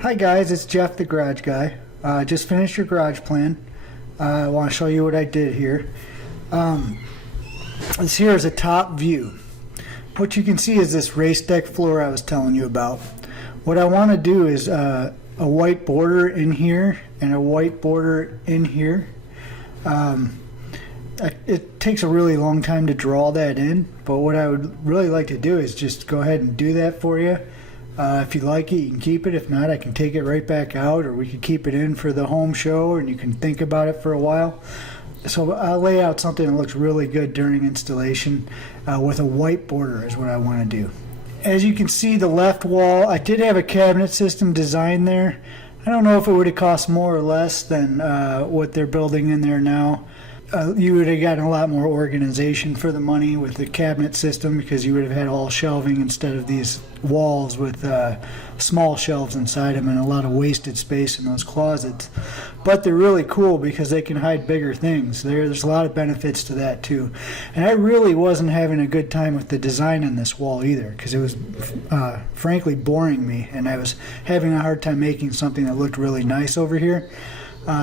Hi guys, it's Jeff the Garage Guy. Just finished your garage plan. I want to show you what I did here. This here is a top view. What you can see is this raised deck floor I was telling you about. What I want to do is a white border in here and a white border in here. It takes a really long time to draw that in, but what I would really like to do is just go ahead and do that for you. If you like it, you can keep it. If not, I can take it right back out, or we could keep it in for the home show and you can think about it for a while. So I'll lay out something that looks really good during installation with a white border is what I want to do. As you can see, the left wall, I did have a cabinet system designed there. I don't know if it would have cost more or less than what they're building in there now. You would have gotten a lot more organization for the money with the cabinet system, because you would have had all shelving instead of these walls with small shelves inside them and a lot of wasted space in those closets. But they're really cool because they can hide bigger things. There's a lot of benefits to that too. And I really wasn't having a good time with the design on this wall either, because it was frankly boring me, and I was having a hard time making something that looked really nice over here.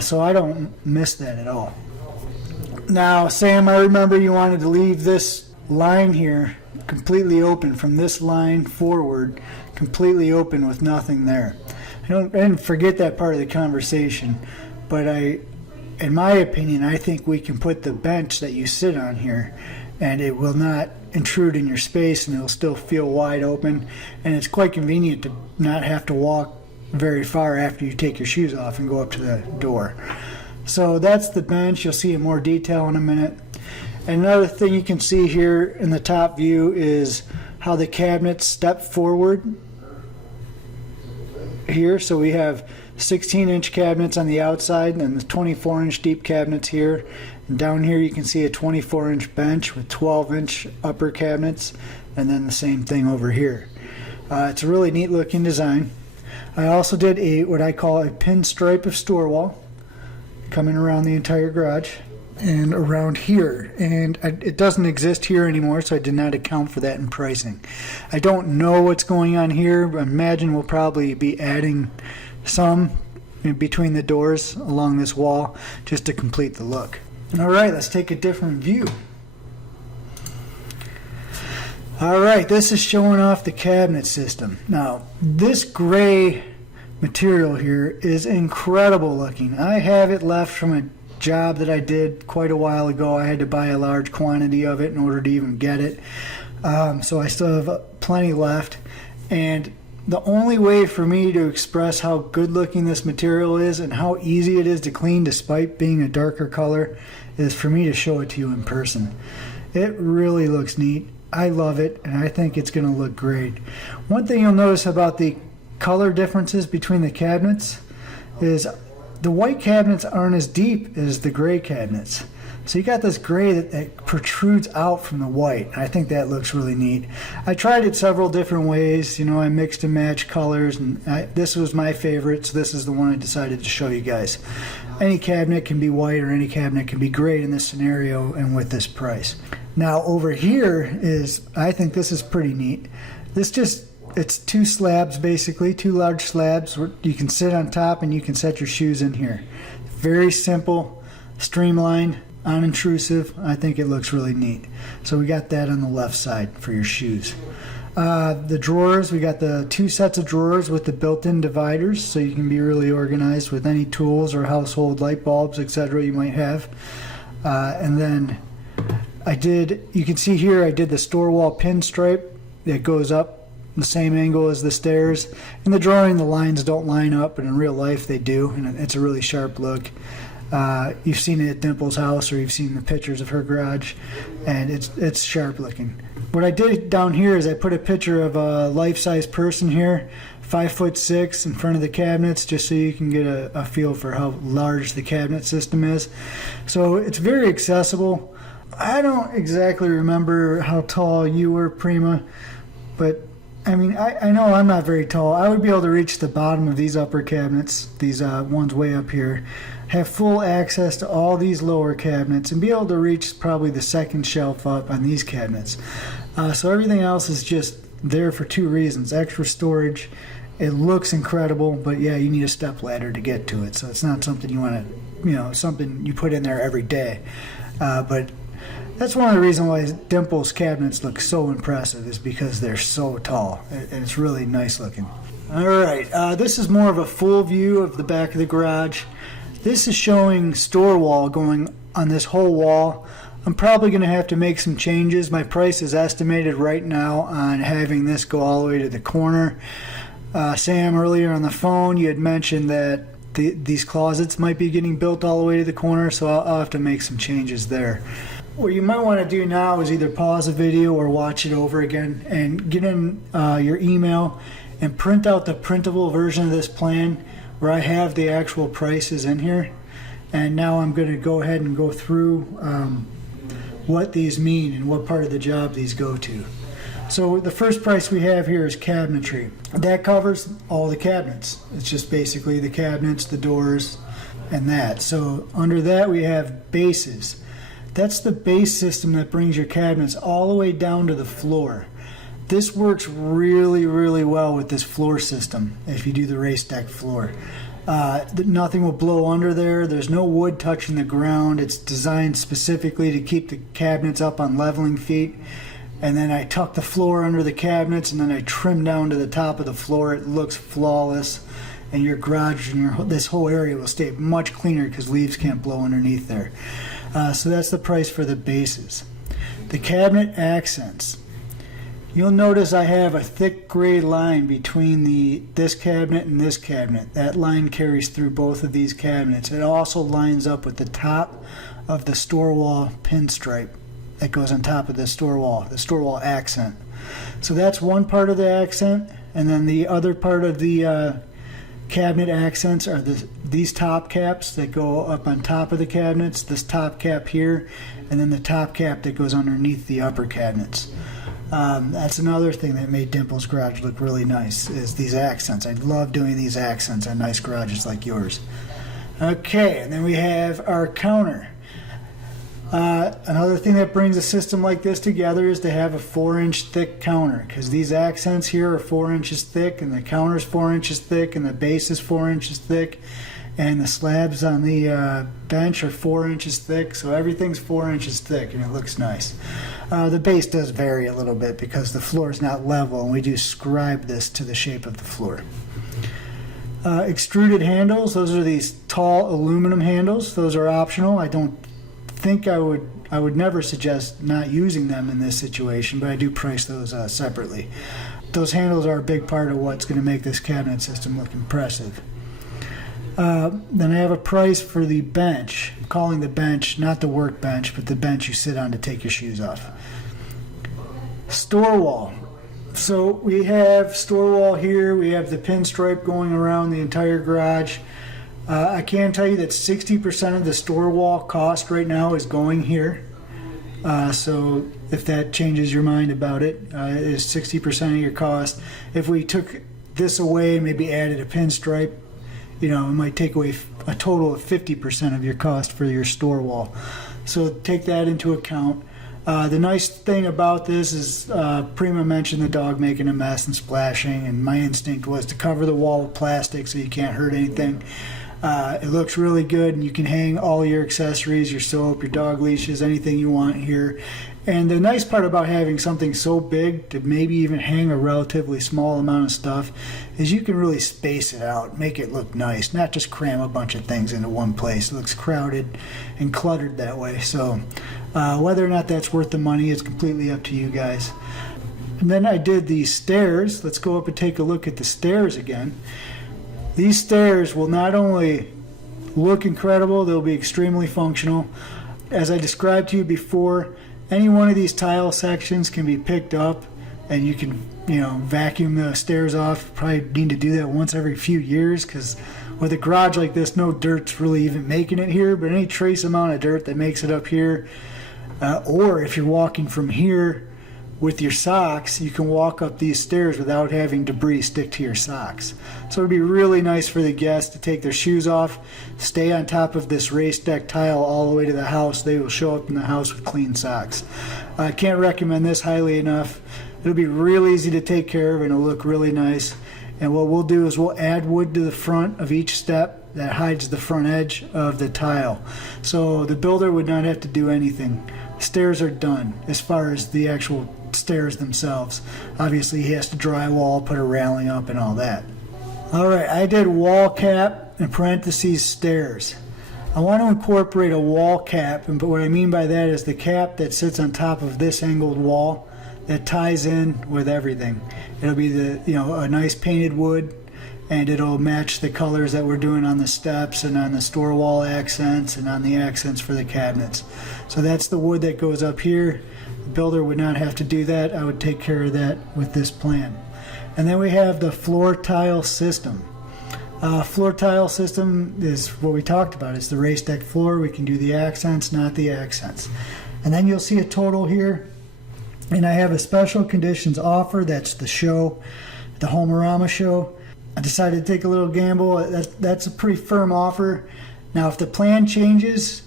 So I don't miss that at all. Now, Sam, I remember you wanted to leave this line here completely open, from this line forward, completely open with nothing there. I didn't forget that part of the conversation, but in my opinion, I think we can put the bench that you sit on here, and it will not intrude in your space, and it'll still feel wide open, and it's quite convenient to not have to walk very far after you take your shoes off and go up to the door. So that's the bench. You'll see in more detail in a minute. And another thing you can see here in the top view is how the cabinets step forward here. So we have 16-inch cabinets on the outside and the 24-inch deep cabinets here. And down here you can see a 24-inch bench with 12-inch upper cabinets, and then the same thing over here. It's a really neat looking design. I also did what I call a pinstripe of store wall, coming around the entire garage and around here, and it doesn't exist here anymore, so I did not account for that in pricing. I don't know what's going on here, but I imagine we'll probably be adding some in between the doors along this wall just to complete the look. Alright, let's take a different view. Alright, this is showing off the cabinet system. Now, this gray material here is incredible looking. I have it left from a job that I did quite a while ago. I had to buy a large quantity of it in order to even get it. So I still have plenty left. And the only way for me to express how good looking this material is and how easy it is to clean despite being a darker color is for me to show it to you in person. It really looks neat. I love it, and I think it's going to look great. One thing you'll notice about the color differences between the cabinets is the white cabinets aren't as deep as the gray cabinets. So you got this gray that protrudes out from the white. I think that looks really neat. I tried it several different ways. You know, I mixed and matched colors, and this was my favorite, so this is the one I decided to show you guys. Any cabinet can be white or any cabinet can be gray in this scenario and with this price. Now over here I think this is pretty neat. It's two slabs, basically, two large slabs where you can sit on top and you can set your shoes in here. Very simple, streamlined, unintrusive. I think it looks really neat. So we got that on the left side for your shoes. The drawers, we got the two sets of drawers with the built-in dividers, so you can be really organized with any tools or household light bulbs, etc. you might have. And then you can see here I did the store wall pinstripe that goes up the same angle as the stairs. In the drawing the lines don't line up, but in real life they do, and it's a really sharp look. You've seen it at Dimple's house, or you've seen the pictures of her garage, and it's sharp looking. What I did down here is I put a picture of a life-size person here, 5'6", in front of the cabinets, just so you can get a feel for how large the cabinet system is. So it's very accessible. I don't exactly remember how tall you were, Prima, but I mean, I know I'm not very tall. I would be able to reach the bottom of these upper cabinets, these ones way up here, have full access to all these lower cabinets, and be able to reach probably the second shelf up on these cabinets. So everything else is just there for two reasons: extra storage It looks incredible, but yeah, you need a step ladder to get to it. So it's not something you want to, something you put in there every day. But that's one of the reasons why Dimple's cabinets look so impressive, is because they're so tall, and it's really nice looking. All right, this is more of a full view of the back of the garage. This is showing store wall going on this whole wall. I'm probably going to have to make some changes. My price is estimated right now on having this go all the way to the corner. Sam, earlier on the phone, you had mentioned that these closets might be getting built all the way to the corner, so I'll have to make some changes there. What you might want to do now is either pause the video or watch it over again and get in your email and print out the printable version of this plan where I have the actual prices in here. And now I'm going to go ahead and go through what these mean and what part of the job these go to. So the first price we have here is cabinetry. That covers all the cabinets. It's just basically the cabinets, the doors, and that. So under that we have bases. That's the base system that brings your cabinets all the way down to the floor. This works really, really well with this floor system if you do the raised deck floor. Nothing will blow under there. There's no wood touching the ground. It's designed specifically to keep the cabinets up on leveling feet. And then I tuck the floor under the cabinets, and then I trim down to the top of the floor. It looks flawless, and your garage and this whole area will stay much cleaner because leaves can't blow underneath there. So that's the price for the bases. The cabinet accents. You'll notice I have a thick gray line between this cabinet and this cabinet. That line carries through both of these cabinets. It also lines up with the top of the store wall pinstripe that goes on top of the store wall accent. So that's one part of the accent, and then the other part of the cabinet accents are these top caps that go up on top of the cabinets, this top cap here, and then the top cap that goes underneath the upper cabinets. That's another thing that made Dimple's garage look really nice, is these accents. I love doing these accents on nice garages like yours. Okay, and then we have our counter. Another thing that brings a system like this together is to have a 4-inch thick counter, because these accents here are 4 inches thick, and the counter is 4 inches thick, and the base is 4 inches thick, and the slabs on the bench are 4 inches thick, so everything's 4 inches thick, and it looks nice. The base does vary a little bit because the floor is not level, and we do scribe this to the shape of the floor. Extruded handles, those are these tall aluminum handles. Those are optional. I don't think I would never suggest not using them in this situation, but I do price those separately. Those handles are a big part of what's going to make this cabinet system look impressive. Then I have a price for the bench. I'm calling the bench not the workbench, but the bench you sit on to take your shoes off. Store wall. So we have store wall here. We have the pinstripe going around the entire garage. I can tell you that 60% of the store wall cost right now is going here. So if that changes your mind about it, it is 60% of your cost. If we took this away and maybe added a pinstripe, it might take away a total of 50% of your cost for your store wall. So take that into account. The nice thing about this is Prima mentioned the dog making a mess and splashing, and my instinct was to cover the wall with plastic so you can't hurt anything. It looks really good, and you can hang all your accessories, your soap, your dog leashes, anything you want here. And the nice part about having something so big to maybe even hang a relatively small amount of stuff is you can really space it out, make it look nice, not just cram a bunch of things into one place. It looks crowded and cluttered that way. So whether or not that's worth the money is completely up to you guys. And then I did these stairs. Let's go up and take a look at the stairs again. These stairs will not only look incredible, they'll be extremely functional. As I described to you before, any one of these tile sections can be picked up, and you can, vacuum the stairs off. Probably need to do that once every few years, because with a garage like this, no dirt's really even making it here, but any trace amount of dirt that makes it up here, or if you're walking from here with your socks, you can walk up these stairs without having debris stick to your socks. So it'd be really nice for the guests to take their shoes off, stay on top of this raised deck tile all the way to the house. They will show up in the house with clean socks. I can't recommend this highly enough. It'll be real easy to take care of, and it'll look really nice. And what we'll do is we'll add wood to the front of each step that hides the front edge of the tile. So the builder would not have to do anything. Stairs are done as far as the actual stairs themselves. Obviously he has to drywall, put a railing up and all that. Alright, I did wall cap in parentheses stairs. I want to incorporate a wall cap, but what I mean by that is the cap that sits on top of this angled wall that ties in with everything. It'll be a nice painted wood, and it'll match the colors that we're doing on the steps and on the store wall accents and on the accents for the cabinets. So that's the wood that goes up here. The builder would not have to do that. I would take care of that with this plan. And then we have the floor tile system. Floor tile system is what we talked about. It's the raised deck floor. We can do the accents, not the accents. And then you'll see a total here. And I have a special conditions offer. That's the show, the Homerama show. I decided to take a little gamble. That's a pretty firm offer. Now, if the plan changes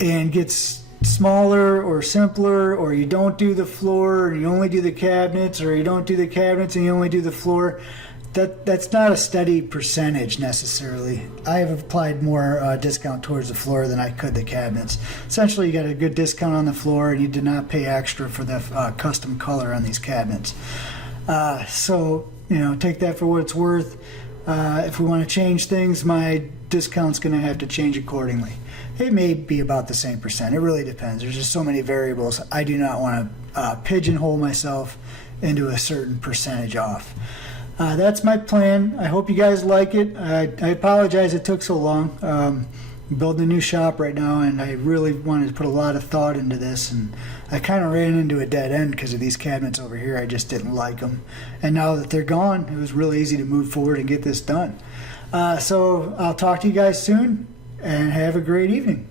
and gets smaller or simpler, or you don't do the floor and you only do the cabinets, or you don't do the cabinets and you only do the floor, that's not a steady percentage necessarily. I have applied more discount towards the floor than I could the cabinets. Essentially, you got a good discount on the floor, and you did not pay extra for the custom color on these cabinets. So, take that for what it's worth. If we want to change things, my discount's going to have to change accordingly. It may be about the same percent. It really depends. There's just so many variables. I do not want to pigeonhole myself into a certain percentage off. That's my plan. I hope you guys like it. I apologize it took so long. I'm building a new shop right now, and I really wanted to put a lot of thought into this, and I kind of ran into a dead end because of these cabinets over here. I just didn't like them, and now that they're gone, it was really easy to move forward and get this done. So I'll talk to you guys soon, and have a great evening.